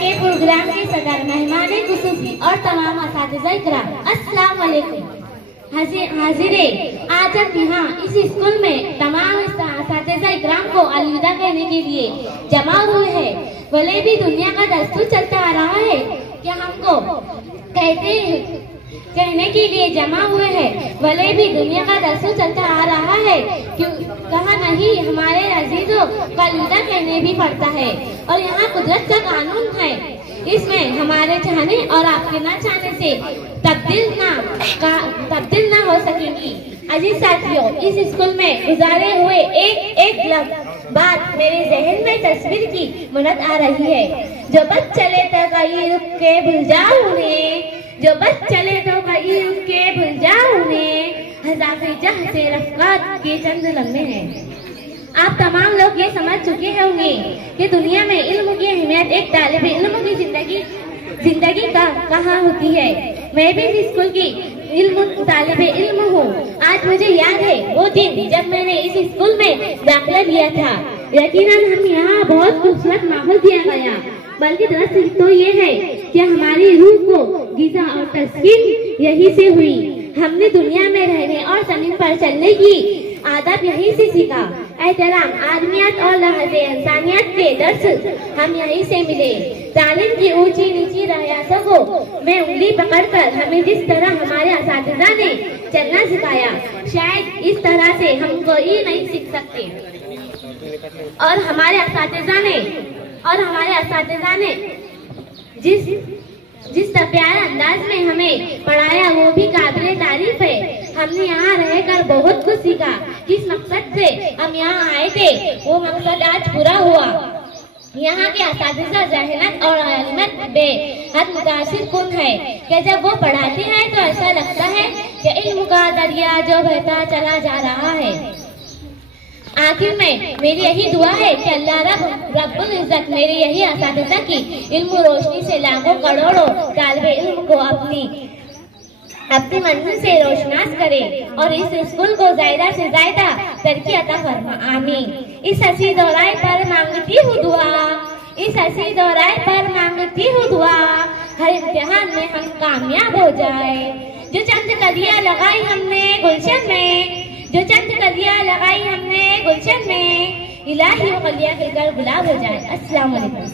के प्रोग्राम के सदर मेहमान खुसूसी और तमाम असातिज़ा इकराम, अस्सलाम वालेकुम। हाजिरे, आज हम यहाँ इस स्कूल में तमाम असातिज़ा इकराम को अलविदा कहने के लिए जमा हुए हैं। भले भी दुनिया का दस्तूर चलता आ रहा है कि हमको कहने के लिए जमा हुए हैं, भले भी दुनिया का दस्तूर चलता आ रहा है क्यों कहा नहीं, हमारे अजीजों को अलविदा कहने भी पड़ता है। और यहाँ कुदरत का कानून है, इसमें हमारे चाहने और आपके ना चाहने से तब्दील ना हो सकेंगी। अजीज साथियों, इस स्कूल में गुजारे हुए एक बात मेरे जहन में तस्वीर की मुनत आ रही है। जो बच चले तो कहीं रुक के भूल जाओ उन्हें, जो बच चले तो कहीं रुक के भूल जाओ उन्हें, हज़ाफ़े जह से रफ़क़ात के चंद लम्हे हैं। आप तमाम लोग ये समझ चुके होंगे कि दुनिया में इल्म की अहमियत एक तालिब इल्म की जिंदगी का कहाँ होती है। मैं भी इस स्कूल की तालिब इल्म हूँ। आज मुझे याद है वो दिन जब मैंने इस स्कूल में दाखिला लिया था। यकीनन हम यहाँ बहुत खूबसूरत माहौल दिया गया, बल्कि दरअसल तो ये है कि हमारी रूह को ग़िज़ा और तस्कीन यही से हुई। हमने दुनिया में रहने और ज़मीन पर चलने की आदत यहीं से सीखा। एहतराम, आदमियत और लहज़े इंसानियत के दर्स हम यहीं से मिले। तालीम की ऊंची नीची रियासतों को मैं उंगली पकड़कर हमें जिस तरह हमारे असातिज़ा ने चलना सिखाया, शायद इस तरह से हम कोई नहीं सीख सकते। और हमारे असातिज़ा ने जिस प्यारे अंदाज में हमें पढ़ाया वो भी काबिल तारीफ है। हमने यहाँ रहकर बहुत कुछ सीखा। किस मकसद से हम यहाँ आए थे वो मकसद आज पूरा हुआ। यहाँ के असातिज़ा ज़हनत और आलिमत बेहद मुतासिर कुन है कि जब वो पढ़ाते हैं तो ऐसा लगता है कि इल्म का दरिया जो बहता चला जा रहा है। आखिर में मेरी यही दुआ है कि अल्लाह रब्बुल इज़्ज़त मेरे यही असातिज़ा की इल्म रोशनी से लाखों करोड़ों तालिब इल्म को अपनी मंजिल से रोशनास करे और इस स्कूल को ज़्यादा से ज़्यादा तरक्की अता फरमा, आमीन। इस हसी दौराए पर मांगती हूँ दुआ, हर इम्तिहान में हम कामयाब हो जाए। जो चंद कलियां लगाई हमने गुलशन में, इलाही वो कलियां खिलकर गुलाब हो जाए। अस्सलाम वालेकुम।